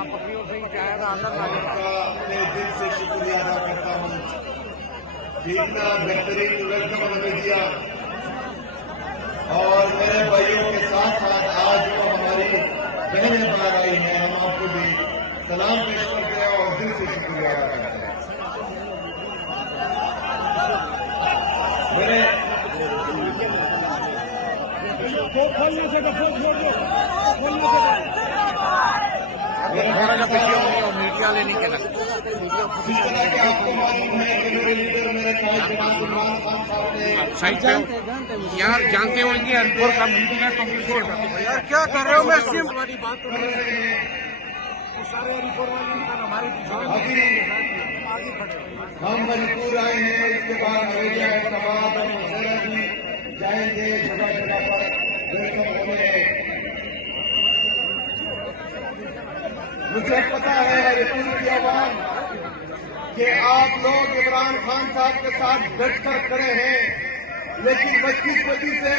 अपने दिल से शुक्रिया अदा करता हूँ कि इतना बेहतरीन वेलकम हमें दिया। और मेरे भाइयों के साथ साथ आज जो हमारी बहनें बाहर आई हैं, हम आपको भी सलाम पेश करते हैं और दिल से शुक्रिया अदा करते हैं। मेरे मीडिया लेने के जिस तरह के आपको मालूम है कि मेरे लीडर मेरे कायद जनाब इमरान खान साहब ने यार जानते होंगे अनपुर का मीटिंग है, तो यार क्या कर रहे हो? मैं सिम हम मणिपुर आए हैं, इसके बाद हवेलिया हैदराबाद और मुसैरा भी जाएंगे, जगह जगह पर वेलकम होने। मुझे पता है हरिपुर की आवाम कि आप लोग इमरान खान साहब के साथ बैठकर खड़े हैं, लेकिन बदकिस्मती से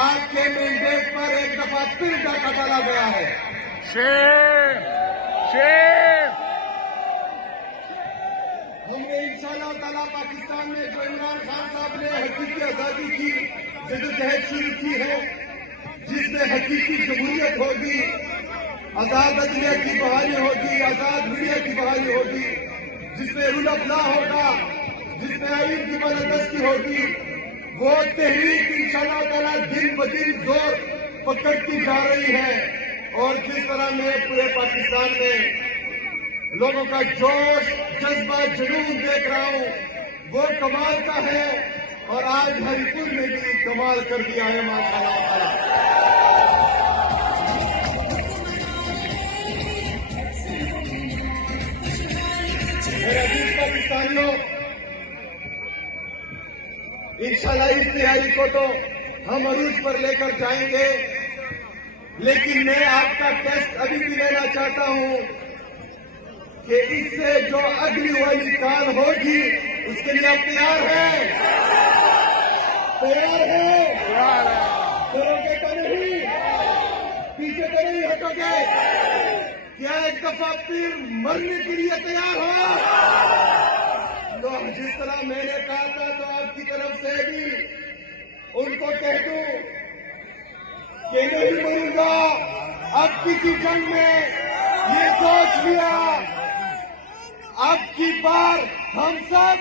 आपके मैंडेट पर एक दफा फिर डाका डाला गया है। हमने इंशाअल्लाह ताला पाकिस्तान में जो इमरान खान साहब ने हकीकी आजादी की जदोजहद शुरू की है, जिसमें हकीकी जमहूरियत होगी, आजाद अदलिया की बहाली होगी, आजाद मीडिया की बहाली होगी, जिसमें रूल ऑफ लॉ होगा, जिसमें आईन की बालादस्ती होगी, वो तहरीक इंशाअल्लाह ताला दिन ब दिन जोर पकड़ती जा रही है। और जिस तरह मैं पूरे पाकिस्तान में लोगों का जोश, जज्बा, जुनून देख रहा हूँ, वो कमाल का है। और आज हरिपुर में भी कमाल कर दिया है माशाअल्लाह। मेरे अजीज पाकिस्तानियों, इंशाअल्लाह इस तैयारी को तो हम अरूज पर लेकर जाएंगे, लेकिन मैं आपका टेस्ट अभी भी लेना चाहता हूं कि इससे जो अगली वाली काल होगी उसके लिए आप तैयार हैं? करोगे तो नहीं? पीछे तो नहीं हटोगे? क्या एक दफा फिर मरने के लिए तैयार हो? तो जिस तरह मैंने कहा था, तो आपकी तरफ से भी उनको कह दूं कि नहीं मरूंगा अब किसी जंग में, ये सोच लिया। अब की बार हम सब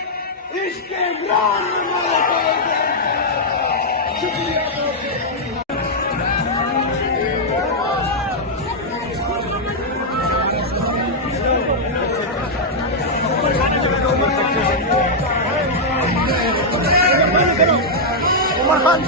इश्क इमरान में मारे जाएंगे। शुक्रिया। उमर खान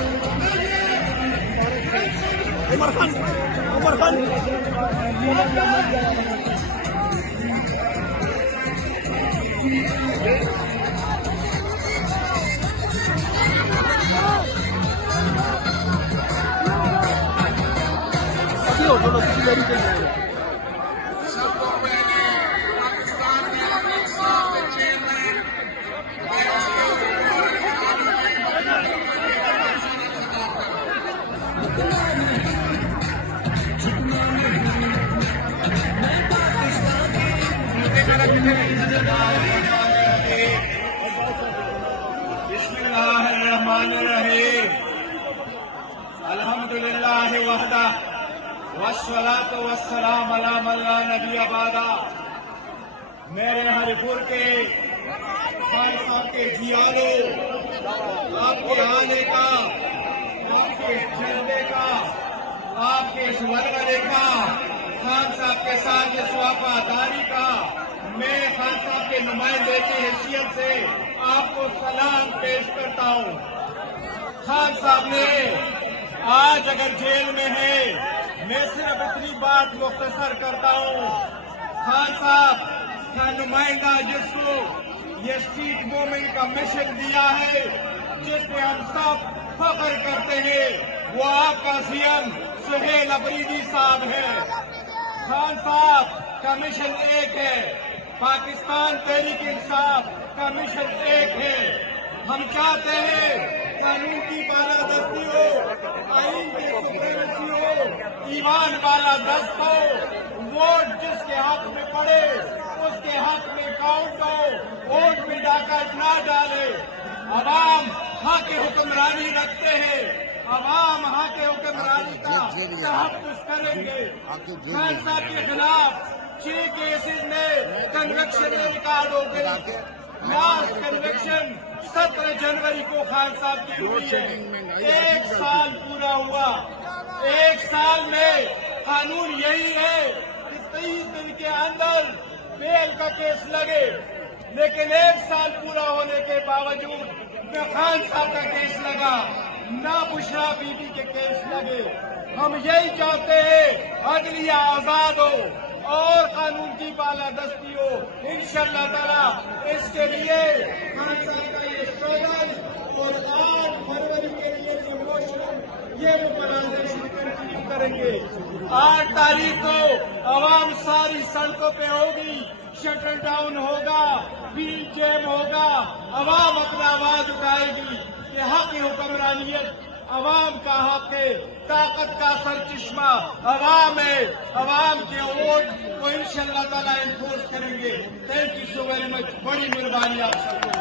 बिस्मिल्लाहिर्रहमानिर्रहीम। अल्हम्दुलिल्लाहि वहदा वस्सलातु वस्सलाम अला मन ला नबिय्य बादा। मेरे हरिपुर के खान साहब के जियारो, आपके आने का, आपके जज्बे का, आपके इस वलवले का, खान साहब के साथ इस वफादारी का मैं खान साहब के नुमाइंदे की हैसियत से आपको सलाम पेश करता हूँ। खान साहब ने आज अगर जेल में है, मैं सिर्फ इतनी बात मुख्तसर करता हूँ। खान साहब का नुमाइंदा जिसको ये स्ट्रीट मूवमेंट का मिशन दिया है, जिसपे हम सब फख्र करते हैं, वो आपका सीएम सुहेल अफरीदी साहब है। खान साहब का मिशन एक है, पाकिस्तान तहरीक इंसाफ का मिशन एक है। हम चाहते हैं कानून की बालादस्ती हो, आईन की सुप्रीमेसी हो, ईमान बालादस्त हो, वोट जिसके हाथ में पड़े उसके हाथ में काउंट हो, वोट में डाका ना डाले। अवाम हाँ के हुक्मरानी रखते हैं, अवाम हाँ के हुक्मरानी का तहफ़्फ़ुज़ करेंगे। खान साहब के खिलाफ 6 केसेस में कन्वेक्शन रिकॉर्ड हो गई। लास्ट कन्वेक्शन 17 जनवरी को खान साहब की हुई है। 1 साल पूरा हुआ। 1 साल में कानून यही है कि 23 दिन के अंदर बेल का केस लगे, लेकिन 1 साल पूरा होने के बावजूद न खान साहब का केस लगा, न बुशरा बीबी के केस लगे। हम यही चाहते हैं अदलिया आजाद हो और कानून की बालादस्ती हो। इंशाअल्लाह ताला इसके लिए खान साहब का ये स्लोगन और 8 फरवरी के लिए जो मोशन ये मुनाजिर कंटिन्यू करेंगे। 8 तारीख को आवाम सारी सड़कों पे होगी, शटल डाउन होगा, व्हील जैम होगा। आवाम अपना आवाज उठाएगी कि हक हुक्मरानियत अवाम का हक है, ताकत का सरचश्मा अवाम है। अवाम के वोट को इंशाअल्लाह ताला इन्फोर्स करेंगे। Thank you so very much. बड़ी मेहरबानी आप सबको।